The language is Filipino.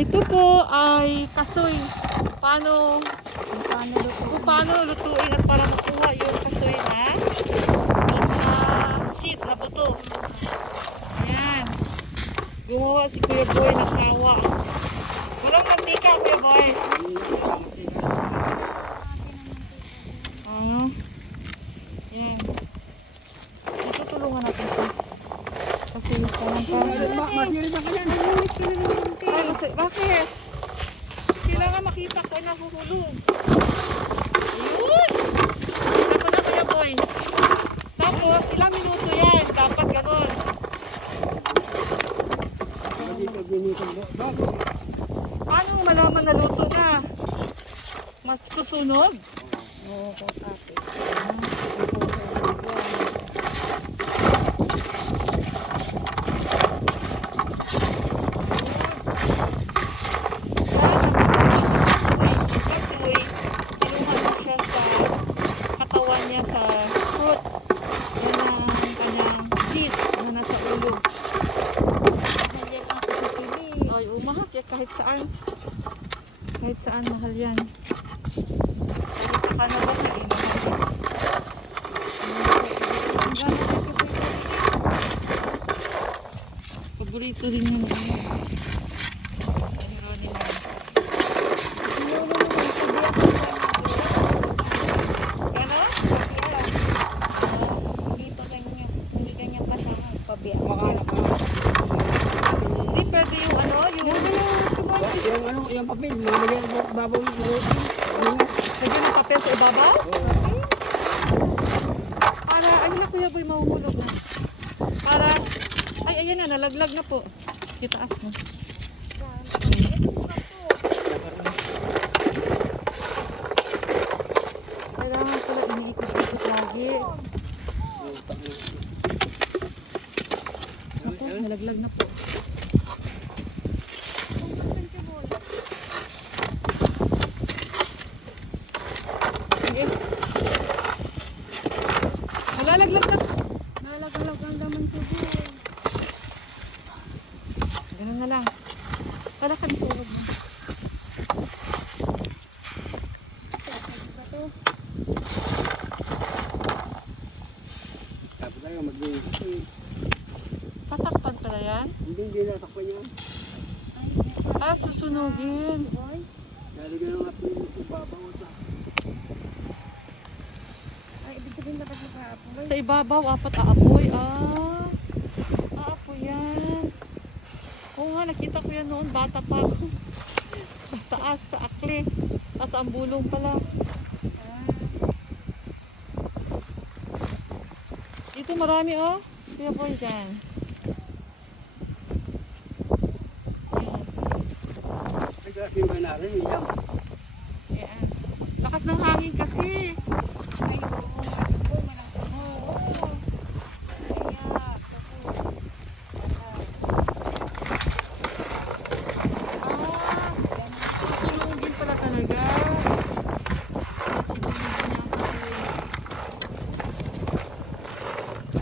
Ito po ay kasoy. Paano lutuin at para makuha yung kasoy na seed na buto. Ayan. Gumawa si Kuya Boy ng kawa. Walang mantika, Kuya Boy. Ayan. Tutulungan natin siya. Kasi bakit? Kailangan makita ko na huhulog. Ayun! Dapat na Kuya Boy. Tapos, ilang minuto yan. Dapat gano'n. Paano malaman na luto na? Masusunog? Oo, kapit. Sa fruit. Yan ang kanyang seed na nasa ulo. Ay, umahak ya kahit saan. Kahit saan mahal yan. Kahit sa Canada, hindi mahal. Paborito din yan. Hindi pwede yung ano, yung papel, mamagyan ng babaw ng lagyan ng papel sa ibabaw? Para, ayun na Kuya Boy, mahuhulog na. Para, ay, ayan na, nalaglag na po. Itaas mo. Kailangan pala iniikot-ikot lagi. Naku, nalaglag na po. Nalalaglag na. Nalaglag ang laman siguro. Ganun na lang. Para ka disurog na. Tapos tayo mag-iisip. Tatakpan pala yan? Hindi natakpan yan. Ah, susunugin. Lalagyan ng apoy sa babaw. Ay, ibig sabihin dapat nakaapoy. Sa ibabaw, apat aapoy. Aapoy yan. Oo nga, nakita ko yan noon. Bata pa ako. Sa taas, sa akli. Taas ang bulong pala. Dito marami oh. Kuya Boy dyan. Ayan. Ay, kasi ba narin yan? Ayan. Lakas ng hangin kasi.